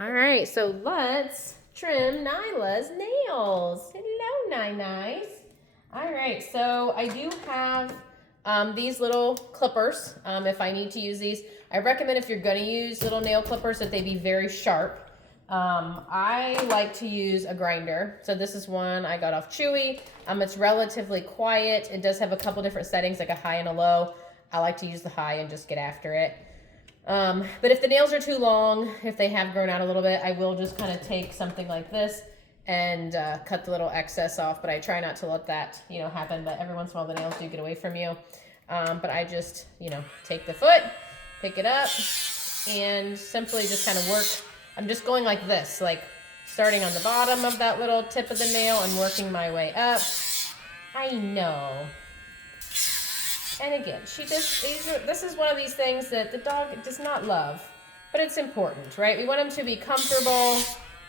All right, so let's trim Nyla's nails. Hello, Nai-Nice. All right, so I do have these little clippers if I need to use these. I recommend if you're going to use little nail clippers that they be very sharp. I like to use a grinder. So this is one I got off Chewy. It's relatively quiet. It does have a couple different settings, like a high and a low. I like to use the high and just get after it. But if the nails are too long, if they have grown out a little bit, I will just kind of take something like this and cut the little excess off. But I try not to let that, happen. But every once in a while, the nails do get away from you. But I just, take the foot, pick it up, and simply just kind of work. I'm just going like this, like starting on the bottom of that little tip of the nail and working my way up. I know. And again, this is one of these things that the dog does not love, but it's important, right? We want them to be comfortable.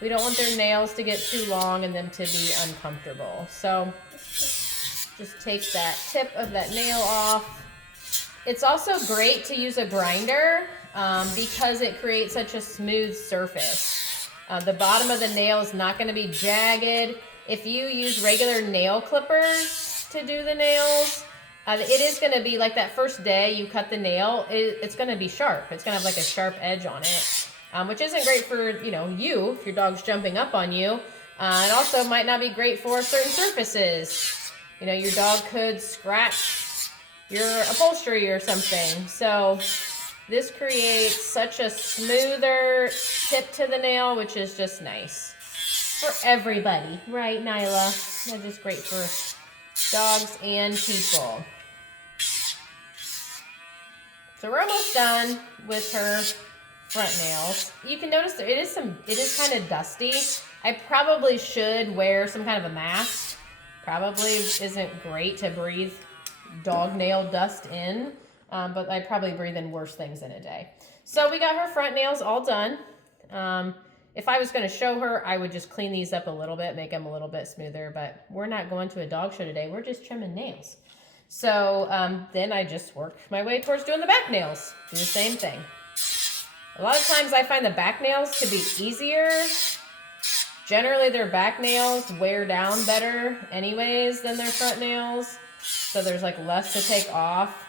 We don't want their nails to get too long and them to be uncomfortable. So just take that tip of that nail off. It's also great to use a grinder because it creates such a smooth surface. The bottom of the nail is not going to be jagged. If you use regular nail clippers to do the nails, it is going to be like that first day you cut the nail, it's going to be sharp. It's going to have like a sharp edge on it, which isn't great for, you, if your dog's jumping up on you. It also might not be great for certain surfaces. Your dog could scratch your upholstery or something. So this creates such a smoother tip to the nail, which is just nice for everybody, right, Nyla? That's just great for dogs and people. So we're almost done with her front nails. You can notice that it is kind of dusty. I probably should wear some kind of a mask. Probably isn't great to breathe dog nail dust in, but I probably breathe in worse things in a day. So we got her front nails all done. If I was going to show her, I would just clean these up a little bit, make them a little bit smoother, but we're not going to a dog show today. We're just trimming nails. So then I just work my way towards doing the back nails. Do the same thing. A lot of times I find the back nails to be easier. Generally, their back nails wear down better anyways than their front nails. So there's like less to take off.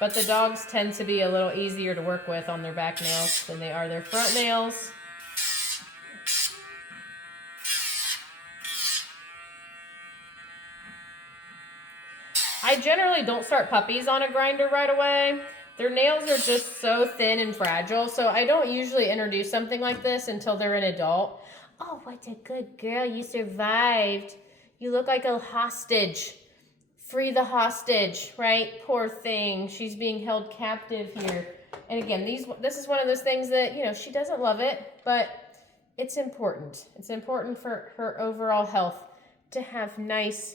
But the dogs tend to be a little easier to work with on their back nails than they are their front nails. I generally don't start puppies on a grinder right away. Their nails are just so thin and fragile, so I don't usually introduce something like this until they're an adult. Oh, what a good girl. You survived. You look like a hostage. Free the hostage, right? Poor thing. She's being held captive here. And again, this is one of those things that, she doesn't love it, but it's important. It's important for her overall health to have nice,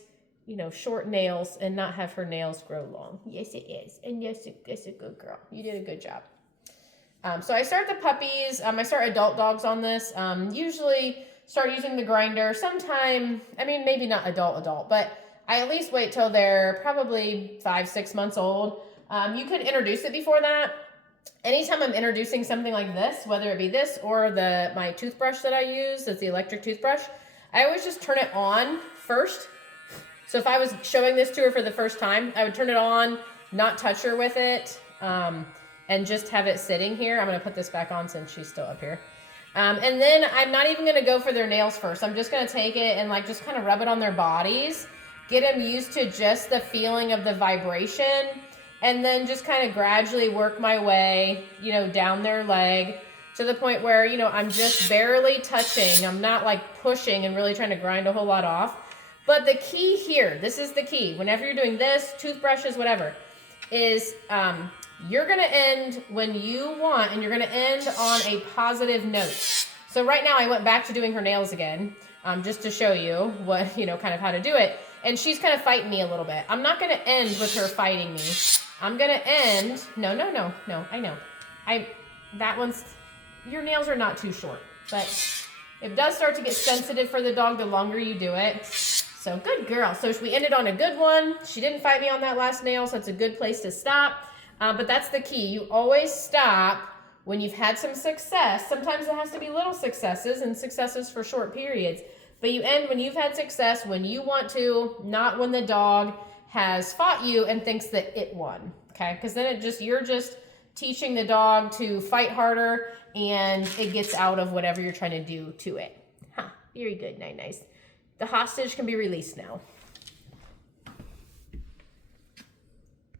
short nails and not have her nails grow long. Yes, it is. And yes, it's a good girl. You did a good job. So I start the puppies. I start adult dogs on this. Usually start using the grinder sometime, maybe not adult, but I at least wait till they're probably 5-6 months old. You could introduce it before that. Anytime I'm introducing something like this, whether it be this or my toothbrush that I use, that's the electric toothbrush, I always just turn it on first. So if I was showing this to her for the first time, I would turn it on, not touch her with it, and just have it sitting here. I'm going to put this back on since she's still up here. And then I'm not even going to go for their nails first. I'm just going to take it and just kind of rub it on their bodies, get them used to just the feeling of the vibration, and then just kind of gradually work my way, down their leg to the point where, I'm just barely touching. I'm not pushing and really trying to grind a whole lot off. But the key here, this is the key, whenever you're doing this, toothbrushes, whatever, is you're going to end when you want, and you're going to end on a positive note. So right now I went back to doing her nails again, just to show you what, kind of how to do it. And she's kind of fighting me a little bit. I'm not going to end with her fighting me. I'm going to end, no, I know. Your nails are not too short, but it does start to get sensitive for the dog the longer you do it. So good girl. So we ended on a good one. She didn't fight me on that last nail, so it's a good place to stop. But that's the key. You always stop when you've had some success. Sometimes it has to be little successes and successes for short periods. But you end when you've had success, when you want to, not when the dog has fought you and thinks that it won. Okay? Because then you're just teaching the dog to fight harder, and it gets out of whatever you're trying to do to it. Huh, very good, nice. The hostage can be released now.